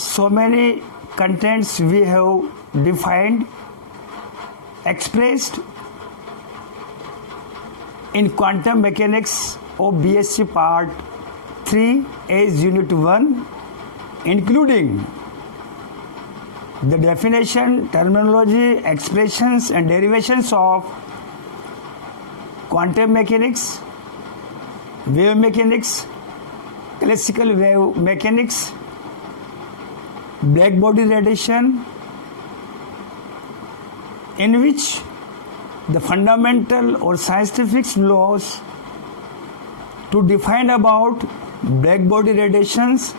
so many contents we have defined, expressed in quantum mechanics of BSc Part 3 as Unit 1, including the definition, terminology, expressions and derivations of quantum mechanics, wave mechanics, classical wave mechanics, black body radiation, in which the fundamental or scientific laws to define about black body radiations,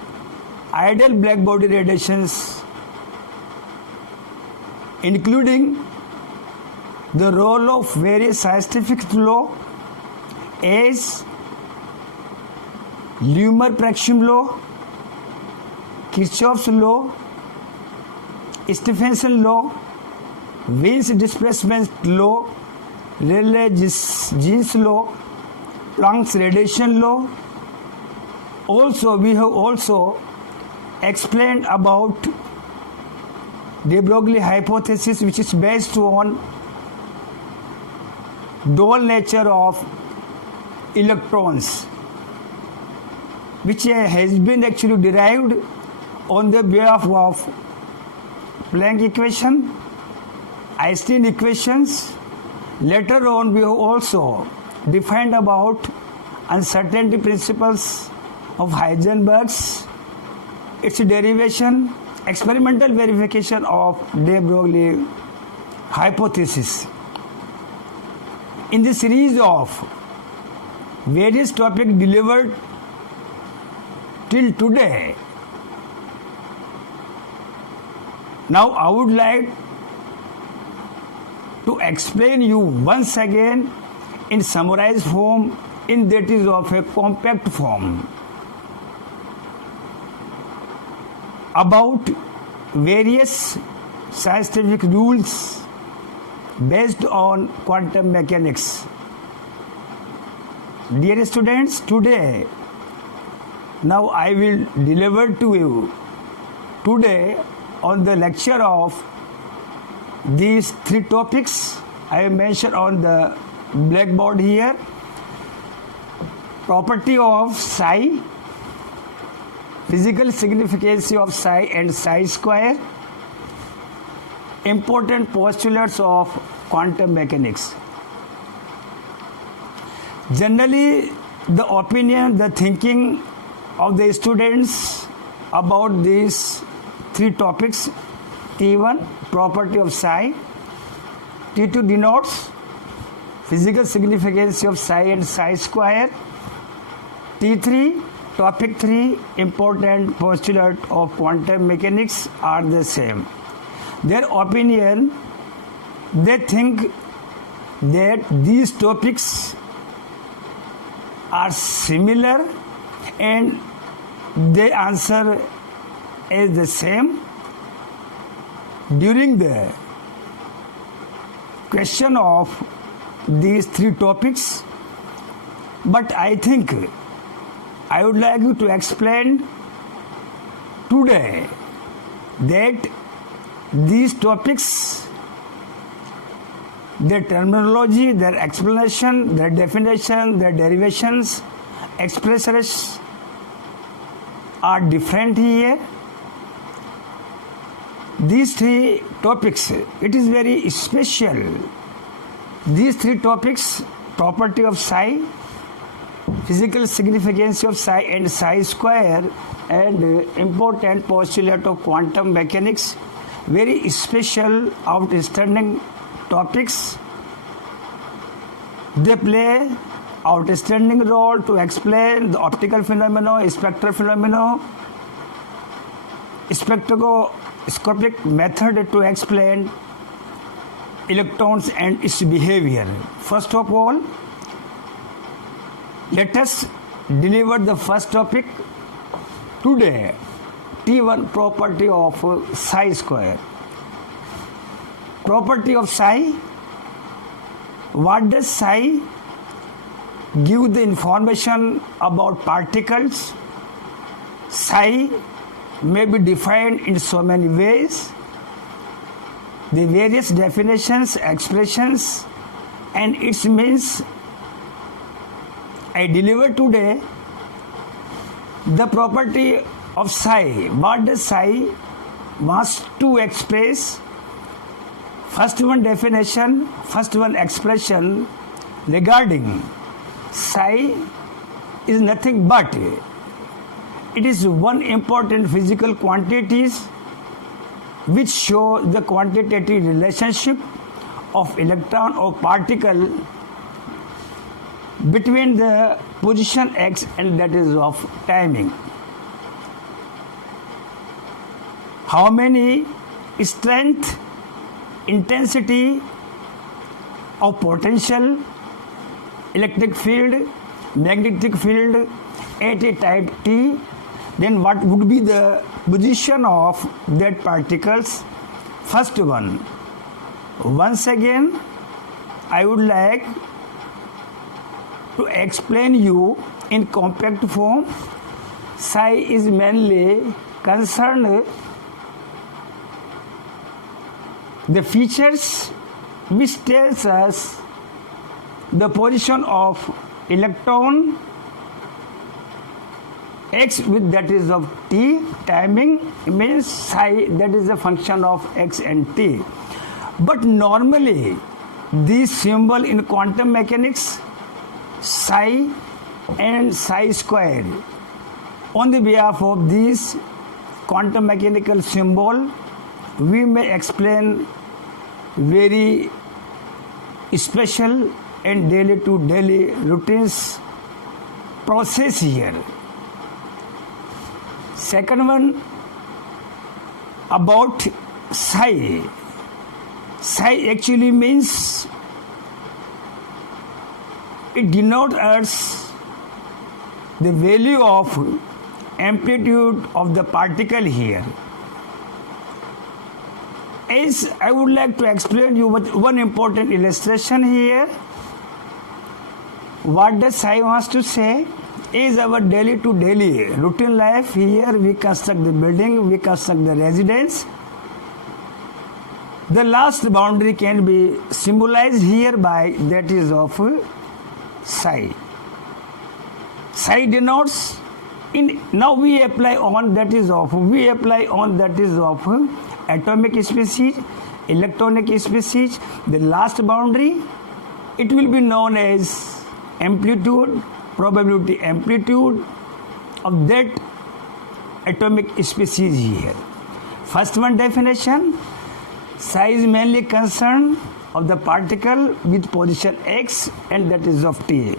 ideal black body radiations, including the role of various scientific law as Lumière-Praxim law, Kirchhoff's law, Stephenson law, Wien's displacement law, Rayleigh-Jeans law, Planck's radiation law. Also, we have also explained about de Broglie hypothesis, which is based on dual nature of electrons, which has been actually derived on the behalf of Planck equation, Einstein equations. Later on, we have also defined about uncertainty principles of Heisenberg's, its derivation, experimental verification of de Broglie hypothesis. In the series of various topics delivered till today, now I would like to explain you once again in summarized form, in that is of a compact form, about various scientific rules based on quantum mechanics. Dear students, today, now I will deliver to you today on the lecture of these three topics I have mentioned on the blackboard here: property of psi, physical significance of psi and psi square, important postulates of quantum mechanics. Generally, the opinion, the thinking of the students about these three topics: T1, property of psi; T2 denotes physical significance of psi and psi square; T3, topic 3, important postulate of quantum mechanics are the same. Their opinion, they think that these topics are similar and they answer as the same. During the question of these three topics, but I think I would like you to explain today that these topics, their terminology, their explanation, their definition, their derivations, expressions are different here. These three topics, it is very special. These three topics, property of psi, physical significance of psi and psi square, and important postulate of quantum mechanics, very special, outstanding topics. They play outstanding role to explain the optical phenomena, spectral phenomena, spectroscopic method to explain electrons and its behavior. First of all, let us deliver the first topic today: T1, property of psi square. Property of psi. What does psi give the information about particles? Psi may be defined in so many ways. The various definitions, expressions, and its means I deliver today. The property of psi. What does psi wants to express? First one definition, first one expression regarding psi is nothing but it is one important physical quantities which show the quantitative relationship of electron or particle between the position x and that is of timing. How many strength, intensity of potential, electric field, magnetic field at a type t, then what would be the position of that particles? First one. Once again, I would like to explain you in compact form. Psi is mainly concerned the features which tells us the position of electron x with that is of t. Timing means psi, that is a function of x and t. But normally this symbol in quantum mechanics, psi and psi squared, on the behalf of this quantum mechanical symbol we may explain very special and daily to daily routines process here. Second one about psi. Psi actually means it denotes us the value of amplitude of the particle here. As I would like to explain you with one important illustration here. What does psi wants to say? Is our daily to daily routine life. Here we construct the building, we construct the residence. The last boundary can be symbolized here by that is of psi. Psi denotes in now we apply on that is of atomic species, electronic species. The last boundary, it will be known as amplitude, probability amplitude of that atomic species here. First one definition, psi is mainly concerned of the particle with position x and that is of t.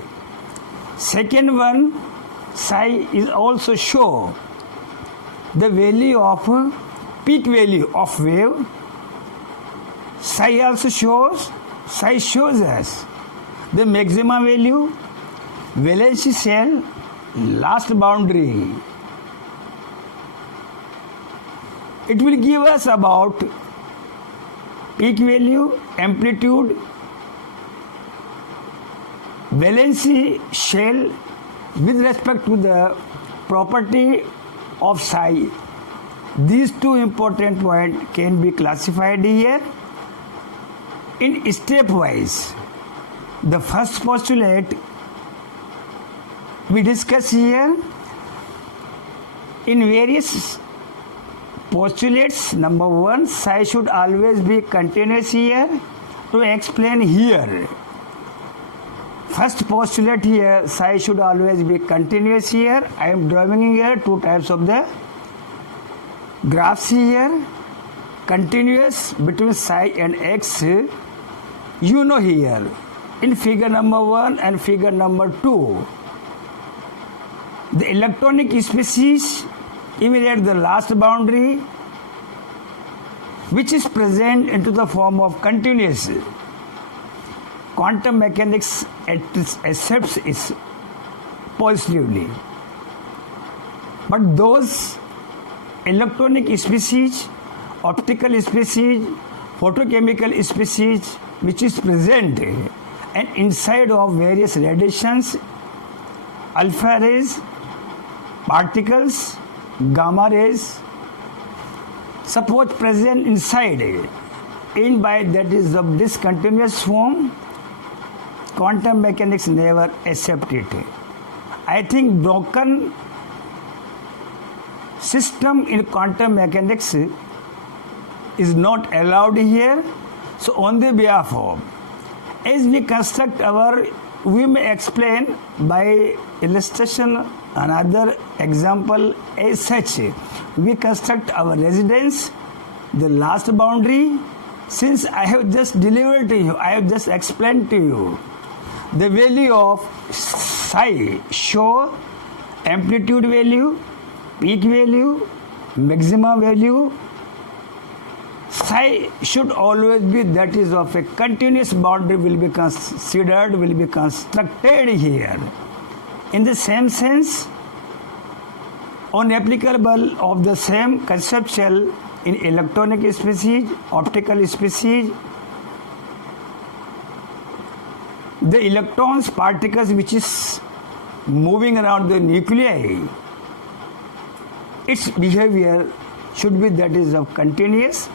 Second one, psi is also show the value of peak value of wave. Psi also shows us the maximum value, valency shell, last boundary. It will give us about peak value, amplitude, valency shell with respect to the property of psi. These two important points can be classified here in stepwise. The first postulate we discuss here in various postulates. Number one, psi should always be continuous here. To explain here, first postulate here, psi should always be continuous here. I am drawing here two types of the graphs here. Continuous between psi and x, you know here in figure number 1 and figure number 2. The electronic species even at the last boundary, which is present into the form of continuous. Quantum mechanics accepts it positively. But those electronic species, optical species, photochemical species, which is present and inside of various radiations, alpha rays, particles, gamma rays, suppose present inside in by that is of discontinuous form, quantum mechanics never accept it. I think broken system in quantum mechanics is not allowed here. So on the behalf of, as we construct our, we may explain by illustration another example. As such, we construct our residence, the last boundary. Since I have just delivered to you, I have just explained to you the value of psi, show amplitude value, peak value, maximum value. Psi should always be that is of a continuous boundary will be considered, will be constructed here. In the same sense, on applicable of the same conceptual in electronic species, optical species, the electrons, particles which is moving around the nuclei, its behavior should be that is of continuous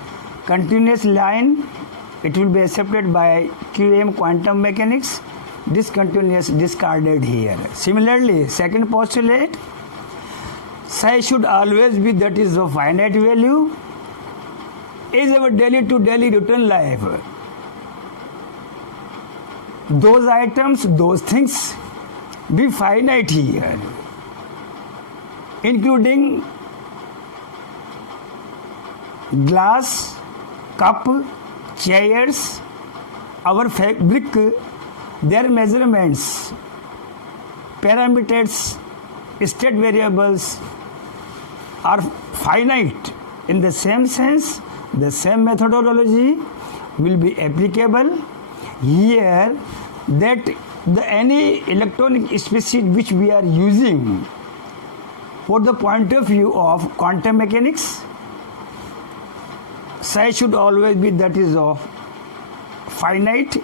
line. It will be accepted by QM quantum mechanics. Discontinuous discarded here. Similarly, second postulate, psi should always be that is of finite value. Is our daily to daily routine life, those items, those things be finite here, including glass, cup, chairs, our fabric, their measurements, parameters, state variables are finite. In the same sense, the same methodology will be applicable here, that any electronic species which we are using for the point of view of quantum mechanics, psi should always be that is of finite.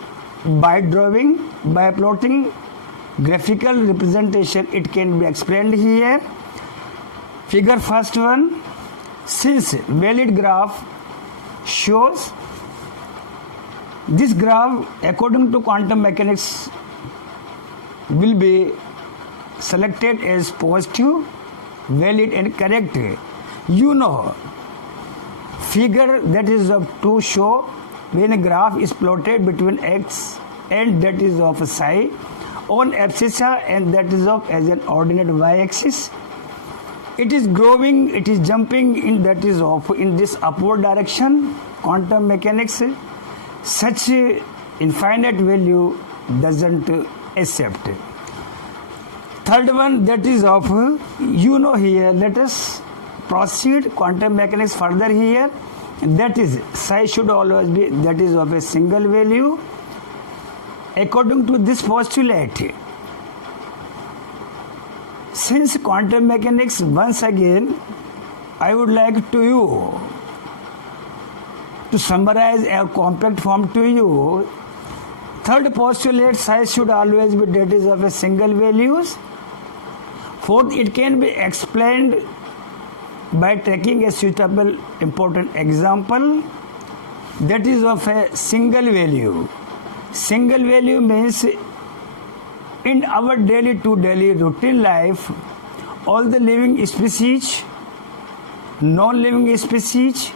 By drawing, by plotting graphical representation, it can be explained here. Figure first one, since valid graph shows, this graph according to quantum mechanics will be selected as positive, valid and correct. You know, figure that is of to show when a graph is plotted between x and that is of psi on abscissa and that is of as an ordinate y-axis. It is growing, it is jumping in that is of in this upward direction. Quantum mechanics such infinite value doesn't accept. Third one, that is of, you know here, let us proceed quantum mechanics further here. That is, psi should always be that is of a single value. According to this postulate, since quantum mechanics, once again, I would like to you to summarize a compact form to you. Third postulate, psi should always be that is of a single values. Fourth, it can be explained by taking a suitable important example that is of a single value. Single value means in our daily to daily routine life, all the living species, non-living species,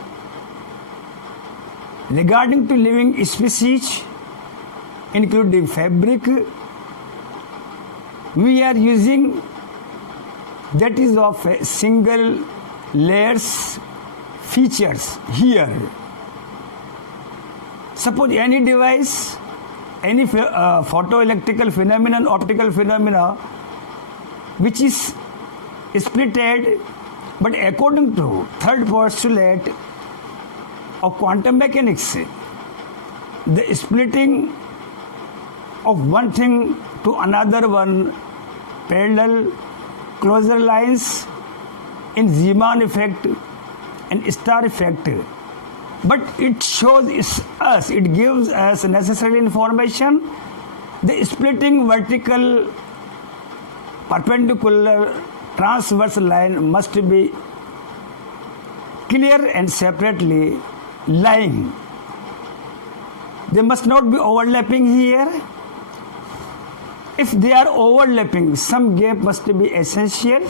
regarding to living species, including fabric, we are using that is of a single layers features here. Suppose any device, any photoelectrical phenomenon, optical phenomena, which is splitted, but according to third postulate of quantum mechanics, the splitting of one thing to another one, parallel closer lines in Zeeman effect and star effect, but it shows us, it gives us necessary information. The splitting vertical perpendicular transverse line must be clear and separately lying. They must not be overlapping here. If they are overlapping, some gap must be essential.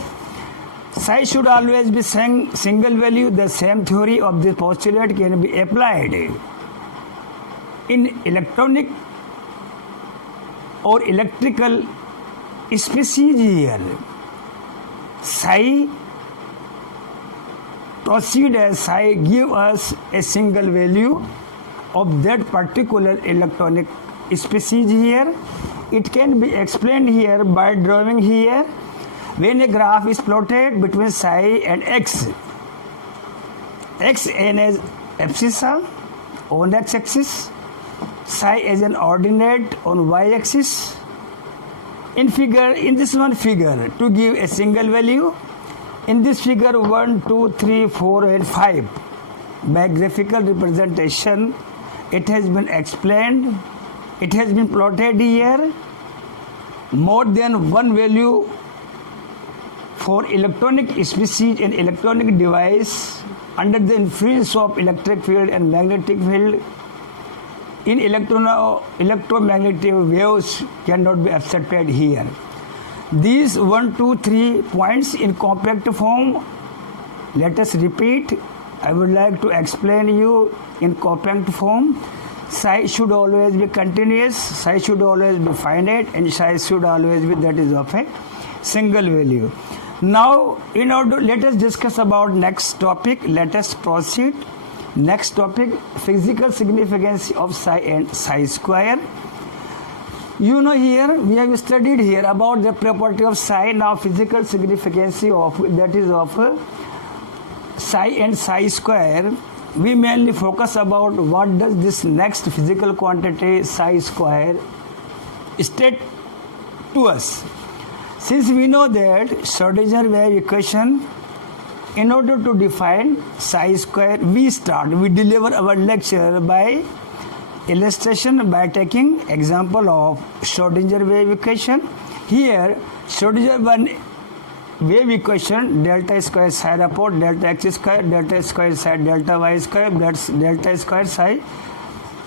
Psi should always be single value. The same theory of this postulate can be applied in electronic or electrical species here. Psi proceed as psi give us a single value of that particular electronic species here. It can be explained here by drawing here. When a graph is plotted between psi and x n as abscissa on x-axis, psi as an ordinate on y-axis. In this one figure, to give a single value, in this figure 1, 2, 3, 4 and 5, by graphical representation, it has been explained, it has been plotted here, more than one value for electronic species and electronic device under the influence of electric field and magnetic field in electromagnetic waves cannot be accepted here. These 1, 2, 3 points in compact form, let us repeat. I would like to explain you in compact form. Psi should always be continuous, psi should always be finite, and psi should always be that is of a single value. Now, let us discuss about next topic. Let us proceed. Next topic, physical significance of psi and psi square. Here we have studied here about the property of psi. Now physical significance of that is of psi and psi square. We mainly focus about what does this next physical quantity psi square state to us. Since we know that Schrodinger wave equation, in order to define psi square, we deliver our lecture by illustration by taking example of Schrodinger wave equation. Here, Schrodinger wave equation, delta square psi upon delta x square, delta square psi delta y square, that's delta square psi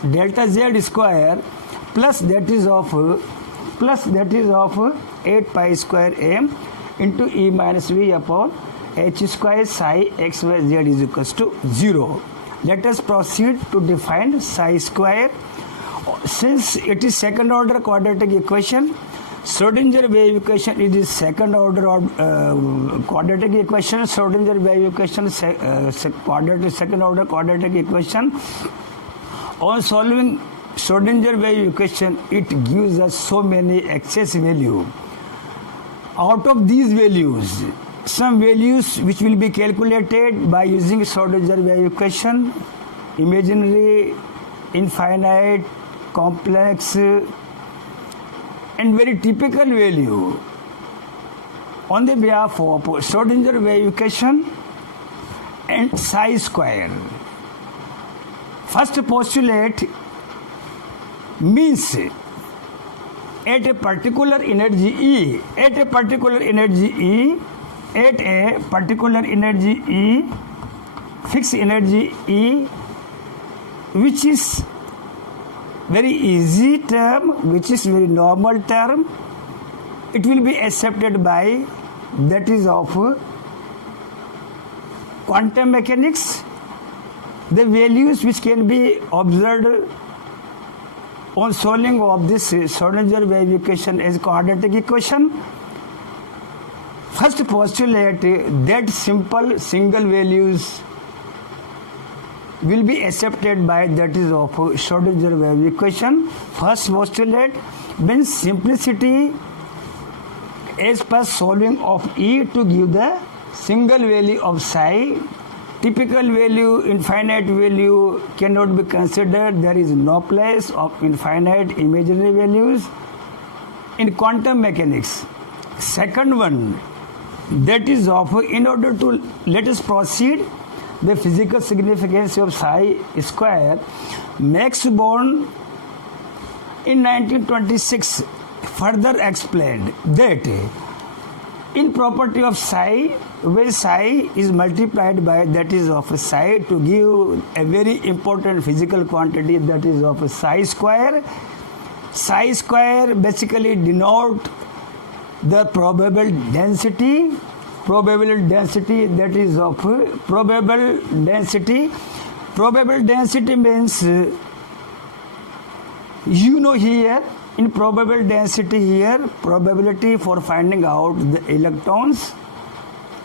delta z square plus that is of 8 pi square m into e minus v upon h square psi x y z is equals to 0. Let us proceed to define psi square. Since it is second order quadratic equation, Schrodinger wave equation is the second order quadratic equation. Schrodinger wave equation second order quadratic equation. On solving Schrodinger wave equation, it gives us so many excess value. Out of these values, some values which will be calculated by using Schrodinger wave equation, imaginary, infinite, complex, and very typical value on the behalf of Schrodinger wave equation and psi square. First postulate means at a particular energy E, fixed energy E, which is very easy term, which is very normal term, it will be accepted by that is of quantum mechanics. The values which can be observed on solving of this Schrodinger wave equation as quadratic equation. First postulate that simple single values will be accepted by that is of Schrodinger wave equation. First postulate means simplicity as per solving of E to give the single value of psi. Typical value, infinite value cannot be considered. There is no place of infinite imaginary values in quantum mechanics. Second one, that is of, in order to let us proceed, the physical significance of psi square. Max Born in 1926 further explained that In property of psi, where psi is multiplied by that is of psi to give a very important physical quantity that is of psi square. Psi square basically denote the probable density that is of probable density. Probable density means here in probable density here probability for finding out the electrons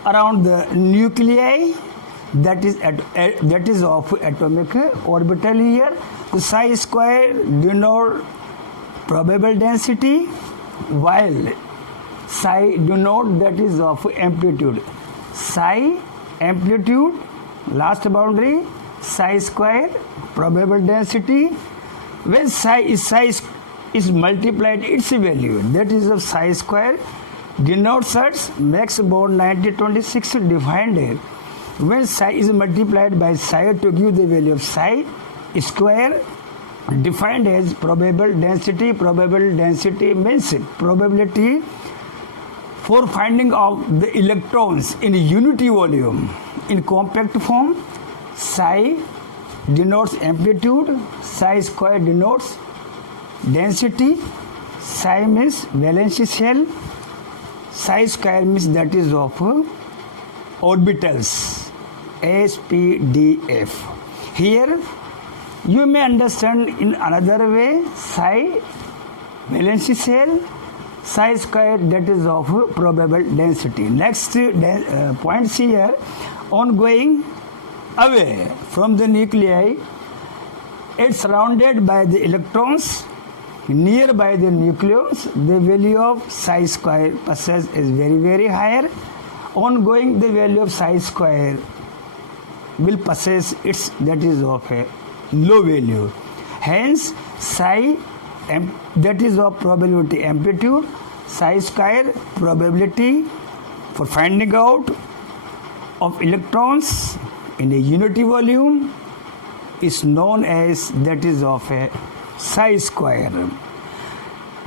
around the nuclei that is of atomic orbital here. The psi square denote probable density while psi denote that is of amplitude. Psi amplitude, last boundary, psi square probable density. When psi is multiplied its value that is of psi square denotes as Max Born 1926 defined it. When psi is multiplied by psi to give the value of psi square defined as probable density. Probable density means probability for finding out the electrons in unity volume. In compact form, psi denotes amplitude, psi square denotes density, psi means valence shell, psi square means that is of orbitals, S, P, D, F. Here you may understand in another way, psi valence shell, psi square that is of probable density. Next points here, ongoing away from the nuclei, it's surrounded by the electrons nearby the nucleus, the value of psi square passes is very higher. Ongoing the value of psi square will possess its that is of a low value. Hence psi that is of probability amplitude, psi square probability for finding out of electrons in a unity volume is known as that is of a psi square.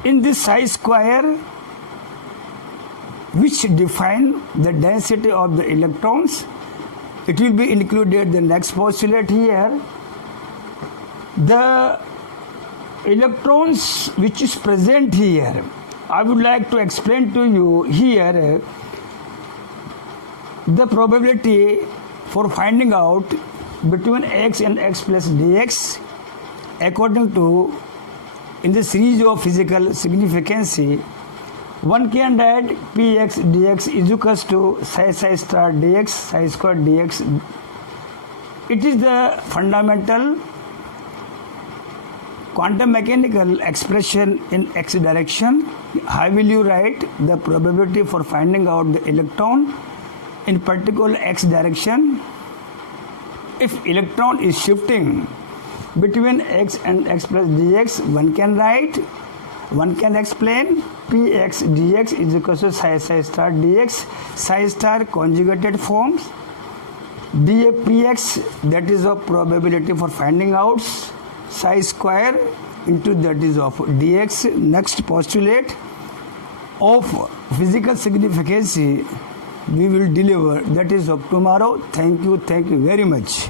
In this psi square, which define the density of the electrons, it will be included the next postulate here. The electrons which is present here, I would like to explain to you here the probability for finding out between x and x plus dx according to in the series of physical significance. One can write px dx is equals to psi star dx psi square dx. It is the fundamental quantum mechanical expression in x direction. How will you write the probability for finding out the electron in particular x direction? If electron is shifting between x and x plus dx, one can explain px dx is equal to psi star dx, psi star conjugated forms, dpx that is of probability for finding out psi square into that is of dx. Next postulate of physical significance we will deliver that is of tomorrow. Thank you very much.